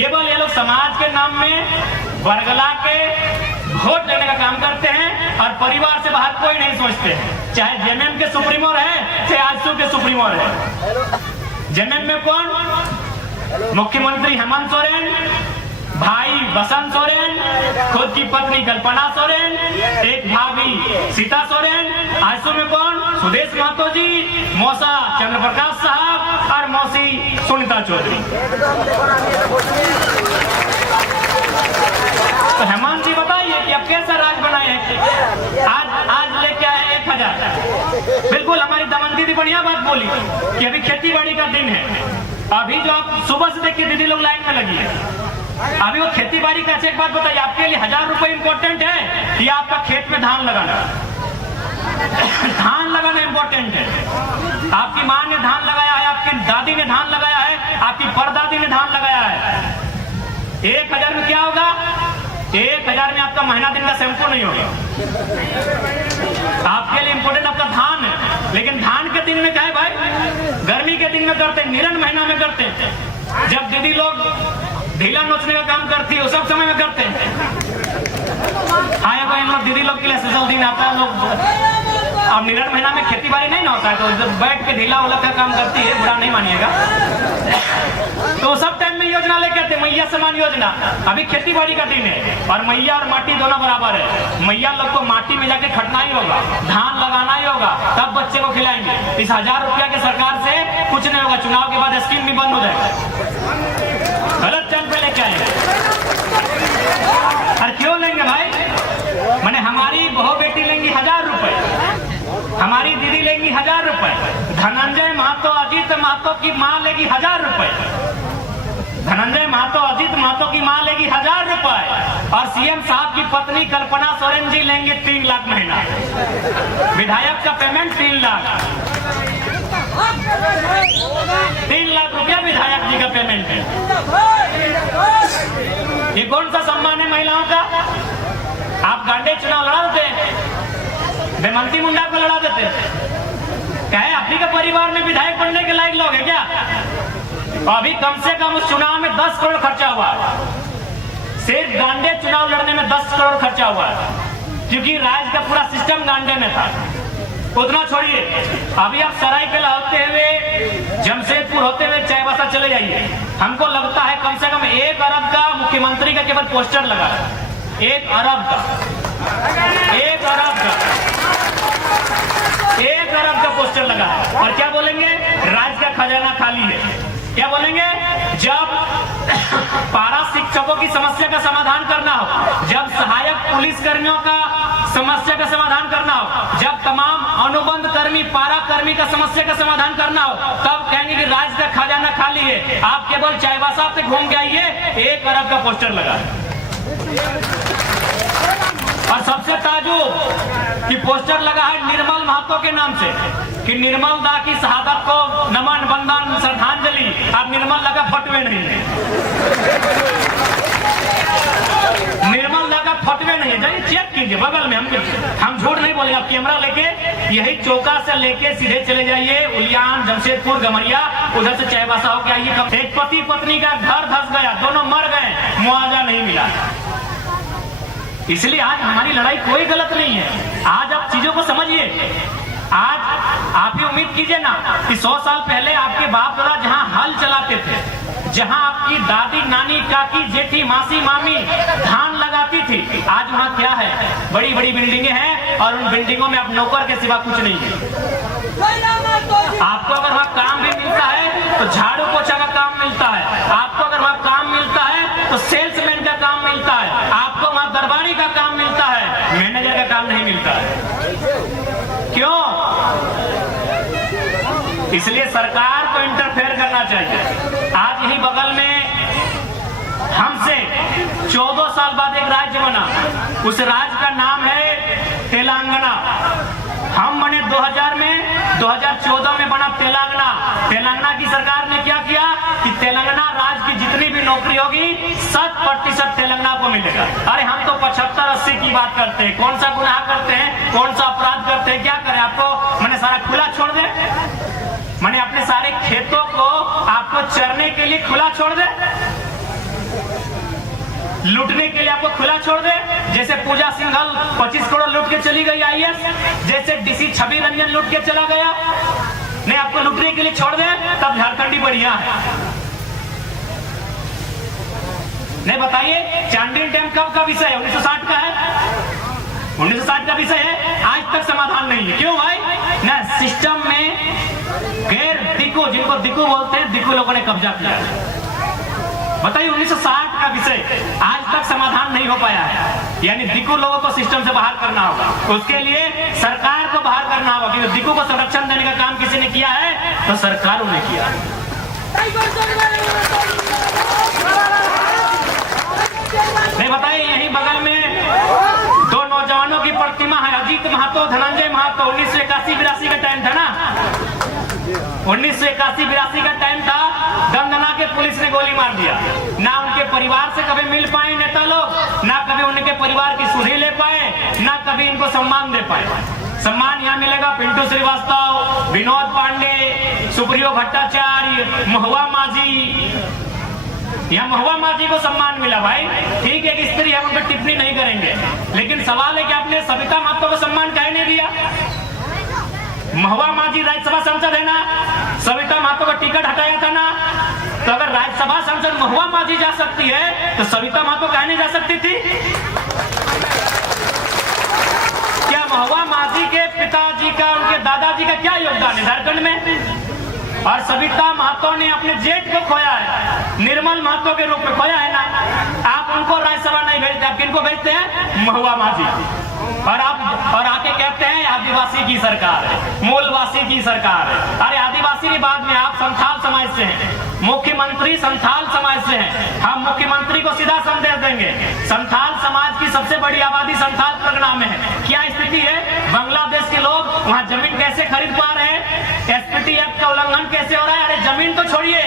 केवल ये लोग समाज के नाम में बरगला के वोट लेने का काम करते हैं और परिवार से बाहर कोई नहीं सोचते हैं। चाहे जेएमएम के सुप्रीमो रहे, चाहे आजसू के सुप्रीमो रहे। जेएमएम में कौन? मुख्यमंत्री हेमंत सोरेन, भाई बसंत सोरेन, खुद की पत्नी कल्पना सोरेन, एक भाभी सीता सोरेन। आजसू में कौन? सुदेश महतो जी, मौसा चंद्रप्रकाश साहब और मौसी सुनीता चौधरी। तो हेमंत जी बताइए कि अब कैसा राज बनाए हैं? आज लेके आए 1000। बिल्कुल हमारी दमन दीदी बढ़िया बात बोली कि अभी खेती बाड़ी का दिन है। अभी जो आप सुबह से देखिए दीदी लोग लाइन में लगी है। अभी वो खेती बाड़ी का एक बात बताइए, आपके लिए 1000 रुपए इंपॉर्टेंट है या आपका खेत में धान लगाना? धान लगाना इंपॉर्टेंट है। आपकी माँ ने धान लगाया है, आपकी दादी ने धान लगाया है, आपकी परदादी ने धान लगाया है। 1000 में क्या होगा? 1000 में आपका महीना दिन का शैम्पू नहीं होगा। आपके लिए इंपॉर्टेंट आपका धान है, लेकिन धान के दिन में क्या है भाई? गर्मी के दिन में करते हैं, निरन महीना में करते हैं। जब दीदी लोग ढीला नोचने का काम करती है उस सब समय में करते हैं। हाँ लोग दीदी लोग के लिए स्पेशल दिन आता है। लोग अब निरन महीना में खेती बाड़ी नहीं ना होता है तो जब बैठ के ढीला वाला का काम करती है, बुरा नहीं मानिएगा। तो सब टाइम में योजना लेके आते, मैया समान योजना। अभी खेती बाड़ी का दिन है और मैया और माटी दोनों बराबर है। मैया लोग को माटी में जाके खटना ही होगा, धान लगाना ही होगा, तब बच्चे को खिलाएंगे। इस 1000 रुपया के सरकार से कुछ नहीं होगा। चुनाव के बाद स्कीम भी बंद हो जाएगा। गलत टाइम पे लेके आएंगे। और क्यों लेंगे भाई? मैंने हमारी बहू बेटी लेंगी 1000 रुपए, हमारी दीदी लेंगी 1000 रुपए, धनंजय महतो अजीत महतो की माँ लेगी 1000 रुपए, धनंजय महतो अजीत महतो की माँ लेगी 1000 रुपए और सीएम साहब की पत्नी कल्पना सोरेन जी लेंगे 3 लाख महीना। विधायक का पेमेंट 3 लाख, 3 लाख रुपया विधायक जी का पेमेंट है। ये कौन सा सम्मान है महिलाओं का? आप गांडे चुनाव लड़ा देते, बेमंती मुंडा को लड़ा देते। क्या है आप ही के परिवार में विधायक बनने के लायक लोग हैं क्या? अभी कम से कम उस चुनाव में 10 करोड़ खर्चा हुआ है। सिर्फ गांडे चुनाव लड़ने में 10 करोड़ खर्चा हुआ है, क्योंकि राज्य का पूरा सिस्टम गांडे में था। उतना छोड़िए, अभी आप सरायकेला होते हुए, जमशेदपुर होते हुए चाईबासा चले जाइए। हमको लगता है कम से कम 1 अरब का मुख्यमंत्री का केवल पोस्टर लगा है। 1 अरब का, 1 अरब का, 1 अरब का पोस्टर लगा है। और क्या बोलेंगे? राज्य का खजाना खाली है। क्या बोलेंगे? जब पारा शिक्षकों की समस्या का समाधान करना हो, जब सहायक पुलिस कर्मियों का समस्या का समाधान करना हो, जब तमाम अनुबंध कर्मी पारा कर्मी का समस्या का समाधान करना हो, तब कहेंगे कि राज्य का खजाना खाली है। आप केवल चाईबासा से घूम के आइए, 1 अरब का पोस्टर लगा है। और सबसे ताजुब कि पोस्टर लगा है निर्मल महतो के नाम से, कि निर्मल दा की शहादत को नमन बंदन श्रद्धांजलि। अब निर्मल दा का फटवे नहीं है, निर्मल दा का फटवे नहीं है। जाइए चेक कीजिए बगल में। हम झूठ नहीं बोले। आप कैमरा लेके यही चौका से लेके सीधे चले जाइए उलियान, जमशेदपुर, गमरिया, उधर से चाईबासा होके आइए। एक पति पत्नी का घर धस गया, दोनों मर गए, मुआवजा नहीं मिला। इसलिए आज हमारी लड़ाई कोई गलत नहीं है। आज आप चीजों को समझिए। आज आप ही उम्मीद कीजिए ना कि 100 साल पहले आपके बाप दादा जहां हल चलाते थे, जहां आपकी दादी नानी काकी जेठी मासी मामी धान लगाती थी, आज वहां क्या है? बड़ी बड़ी बिल्डिंगें हैं और उन बिल्डिंगों में अब नौकर के सिवा कुछ नहीं है। आपको अगर वहां काम भी मिलता है तो झाड़ू पोछा का काम मिलता है। आपको अगर वहां काम मिलता है तो सेल्समैन का काम मिलता है। आपको वहां दरबारी का काम मिलता है, मैनेजर का काम नहीं मिलता है। क्यों? इसलिए सरकार को इंटरफेयर करना चाहिए। आज यही बगल में हमसे 14 साल बाद एक राज्य बना, उस राज्य का नाम है तेलंगाना। हम बने 2000 में, 2014 में बना तेलंगाना। तेलंगाना की सरकार ने क्या किया कि तेलंगाना राज्य की जितनी भी नौकरी होगी 100% तेलंगाना को मिलेगा। अरे हम तो 75-80 की बात करते हैं। कौन सा गुनाह करते हैं, कौन सा अपराध करते हैं, क्या करें? आपको मैंने सारा खुला छोड़ दे, मैंने अपने सारे खेतों को आपको चरने के लिए खुला छोड़ दे। लूटने के लिए आपको खुला छोड़ दे, जैसे पूजा सिंघल 25 करोड़ लूट के चली गई IAS, जैसे DC छवि रंजन लूट के चला गया, नहीं आपको लूटने के लिए छोड़ दे, तब झारखंडी बढ़िया है। नहीं बताइए, चांडिल डैम कब का विषय है? 1960 का है, 1960 का विषय है, आज तक समाधान नहीं है। क्यों भाई? ना सिस्टम में गैर दिकू, जिनको दिकू बोलते हैं, दिकू लोगों ने कब्जा किया। बताइए, 1960 का विषय आज तक समाधान नहीं हो पाया है, यानी दिकू लोगों को सिस्टम से बाहर करना होगा। उसके लिए सरकार को बाहर करना होगा, क्योंकि दिकू को संरक्षण देने का काम किसी ने किया है तो सरकारों ने किया। नहीं बताइए, यही बगल में दो नौजवानों की प्रतिमा है, अजीत महतो, धनंजय महतो। 1981-82 का टाइम था ना, 1981-82 का टाइम था, दंदना के पुलिस ने गोली मार दिया। ना उनके परिवार से कभी मिल पाए नेता लोग, ना कभी उनके परिवार की सुधि ले पाए, ना कभी इनको सम्मान दे पाए। सम्मान यहाँ मिलेगा पिंटू श्रीवास्तव, विनोद पांडे, सुप्रियो भट्टाचार्य, महुआ माझी। यहाँ महुआ माझी को सम्मान मिला भाई, ठीक है कि स्त्री हम उन पर टिप्पणी नहीं करेंगे, लेकिन सवाल है कि आपने सविता महतो को सम्मान काहे नहीं दिया? महुआ माझी राज्यसभा सांसद है ना, सविता महतो का टिकट हटाया था ना, तो अगर राज्यसभा सांसद महुआ माझी जा सकती है तो सविता महतो काहे नहीं जा सकती थी? क्या महुआ माझी के पिताजी का, उनके दादाजी का क्या योगदान है झारखंड में? और सविता महतो ने अपने जेठ को खोया है, निर्मल महतो के रूप में खोया है ना। आप उनको राज्यसभा नहीं भेजते, आप किनको भेजते हैं? महुआ माझी। और आके कहते हैं आदिवासी की सरकार है, मूलवासी की सरकार है। अरे आदिवासी की बात में, आप संथाल समाज से हैं, मुख्यमंत्री संथाल समाज से हैं, हम मुख्यमंत्री को सीधा संदेश देंगे। संथाल समाज की सबसे बड़ी आबादी संथाल परगना में है। क्या स्थिति है? बांग्लादेश के लोग वहाँ जमीन कैसे खरीद पा रहे हैं? SPT एक्ट का उल्लंघन कैसे हो रहा है? अरे जमीन तो छोड़िए,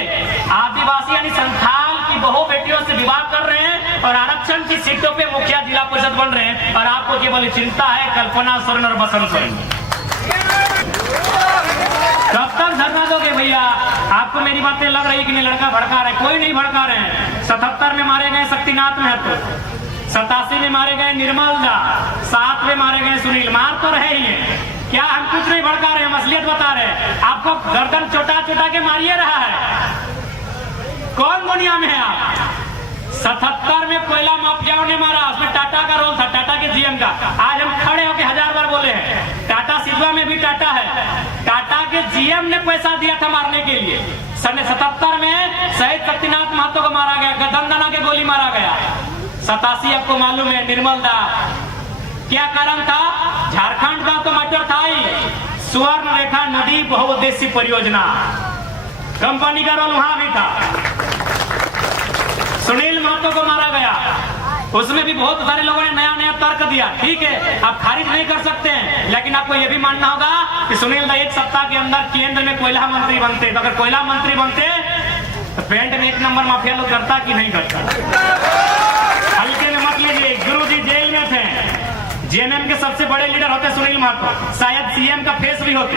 आदिवासी यानी संथाल की बहु बेटियों से विवाह कर रहे हैं और आरक्षण की सीटों पे मुखिया जिला परिषद बन रहे हैं, और आपको केवल चिंता है कल्पना सोरेन और बसंत सोरेन। कब तक धरना दोगे भैया? आपको मेरी बातें लग रही कि नहीं लड़का भड़का रहे? कोई नहीं भड़का रहे हैं। 77 में मारे गए शक्तिनाथ महतो, 87 में मारे गए निर्मल दा, 7 में मारे गए सुनील। मार तो रहे ही है, क्या हम कुछ नहीं भड़का रहे, हम असलियत बता रहे हैं। आपको गर्दन चोटा चोटा के मारिए रहा है, कौन दुनिया में है आप? 77 में कोयला माफियाओं ने मारा, उसमें टाटा का रोल था, टाटा के GM का। आज हम खड़े होकर 1000 बार बोले हैं, टाटा सिजवा में भी टाटा है, टाटा के GM ने पैसा दिया था मारने के लिए। सन 77 में शहीद शक्तिनाथ महतो को मारा गया, दंदना के गोली मारा गया। 87 आपको मालूम है, निर्मल दा। क्या कारण था? झारखंड का तो मैटर था ही, स्वर्ण रेखा नदी बहुउद्देशीय परियोजना, कंपनी का रोल वहां भी था। सुनील महतो को मारा गया, उसमें भी बहुत सारे लोगों ने नया नया तर्क दिया। ठीक है, आप खारिज नहीं कर सकते हैं, लेकिन आपको यह भी मानना होगा कि सुनील दा 1 सप्ताह के अंदर केंद्र में कोयला मंत्री बनते, तो अगर कोयला मंत्री बनते तो पेंट में 1 नंबर माफिया लोग करता कि नहीं करता? हल्के में मत लीजिए, गुरुजी जेल में थे, JMM के सबसे बड़े लीडर होते सुनील महतो, शायद CM का फेस भी होते,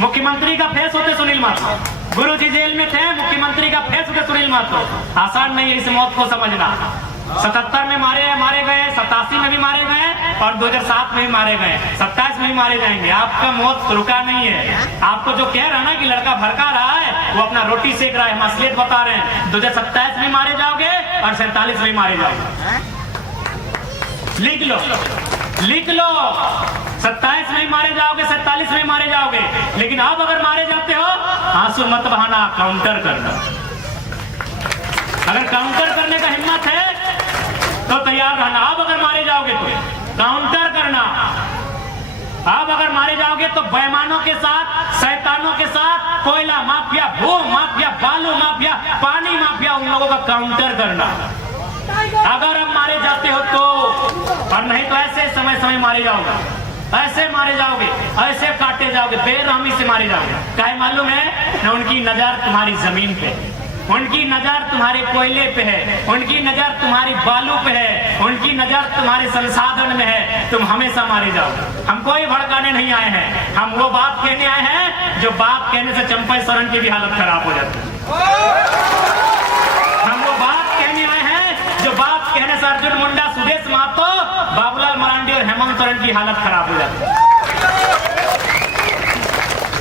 मुख्यमंत्री का फेस होते सुनील महतो। गुरुजी जेल में थे, मुख्यमंत्री का फेस होते सुनील महतो। आसान नहीं है इस मौत को समझना। 77 में मारे गए, 87 में भी मारे गए, और 2007 में भी मारे गए, 27 में भी मारे जाएंगे। आपका मौत रुका नहीं है। आपको जो कह रहा है ना कि लड़का भड़का रहा है, वो अपना रोटी सेक रहा है, हम असलियत बता रहे हैं। 2027 में मारे जाओगे और 47 में मारे जाओगे। लिख लो, लिख लो, 27 में मारे जाओगे, 47 में मारे जाओगे। लेकिन अब अगर मारे जाते हो, आंसू मत बहाना, काउंटर करना। अगर काउंटर करने का हिम्मत है तो तैयार रहना। अब अगर मारे जाओगे तो काउंटर करना। अब अगर मारे जाओगे तो बेईमानों के साथ, शैतानों के साथ, कोयला माफिया, भू माफिया, बालू माफिया, पानी माफिया, उन लोगों का काउंटर करना। अगर अब मारे जाते हो तो, और नहीं तो ऐसे समय समय मारे जाओगे, ऐसे मारे जाओगे, ऐसे काटे जाओगे, बेरहमी से मारे जाओगे। काहे मालूम है? न उनकी नजर तुम्हारी जमीन पे, उनकी नजर तुम्हारे कोयले पे है, उनकी नजर तुम्हारी बालू पे है, उनकी नजर तुम्हारे संसाधन में है। तुम हमेशा मारे जाओगे। हम कोई भड़काने नहीं आए हैं, हम वो बात कहने आए हैं जो बात कहने से चंपा सोरेन की भी हालत खराब हो जाती है। हम वो बात कहने आए हैं जो बात कहने प्रसंस्करण की हालत खराब हो जाती है।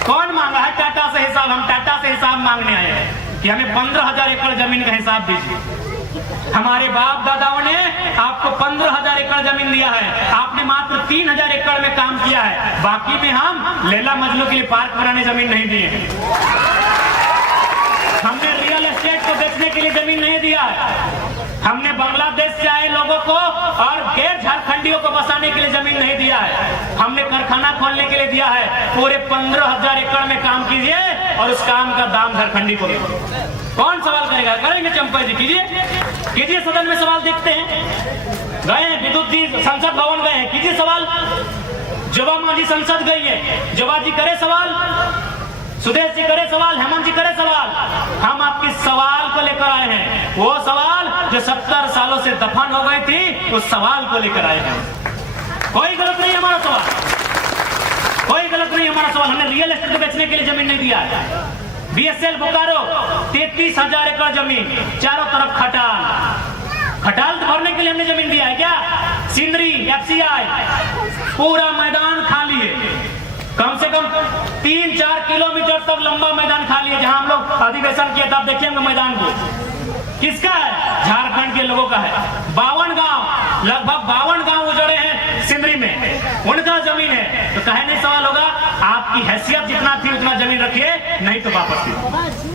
कौन मांगा है टाटा से हिसाब? हम टाटा से हिसाब मांगने आए हैं कि हमें 15,000 एकड़ जमीन का हिसाब दीजिए। हमारे बाप दादाओं ने आपको 15,000 एकड़ जमीन दिया है, आपने मात्र 3,000 एकड़ में काम किया है, बाकी में हम लैला मजनू के लिए पार्क बनाने जमीन नहीं दिए हैं। हमने रियल एस्टेट को बेचने के लिए जमीन नहीं दिया है। हमने बांग्लादेश से आए लोगों को और गैर झारखंडियों को बसाने के लिए जमीन नहीं दिया है। हमने कारखाना खोलने के लिए दिया है। पूरे 15,000 एकड़ में काम कीजिए और उस काम का दाम झारखंडी को दीजिए। कौन सवाल करेगा? करेंगे चंपा जी, कीजिए सदन में सवाल। देखते हैं, गए हैं विद्युत जी संसद भवन गए हैं, कीजिए सवाल। जोबा मांझी संसद गई है, जोबा जी करे सवाल, सुदेश जी करे सवाल, हेमंत जी करे सवाल। हम आपके सवाल को लेकर आए हैं, वो सवाल जो 70 सालों से दफन हो गई थी, उस सवाल को लेकर आए हैं। कोई गलत नहीं हमारा सवाल, कोई गलत नहीं हमारा सवाल। हमने रियल एस्टेट बेचने के लिए जमीन नहीं दिया है। बीएसएल बोकारो 33,000 एकड़ जमीन, चारों तरफ खटाल तो भरने के लिए हमने जमीन दिया है क्या? सिंदरी एफसीआई पूरा मैदान खाली है, कम से कम 3-4 किलोमीटर तक लंबा मैदान खाली है। जहां हम लोग अधिवेशन किए तब देखिए मैदान को, किसका है? झारखंड के लोगों का है। 52 गांव, लगभग 52 गांव उजड़े हैं सिंदरी में, उनका जमीन है। तो कहे नहीं सवाल होगा, आपकी हैसियत जितना थी उतना जमीन रखिए, नहीं तो वापस कीजिए।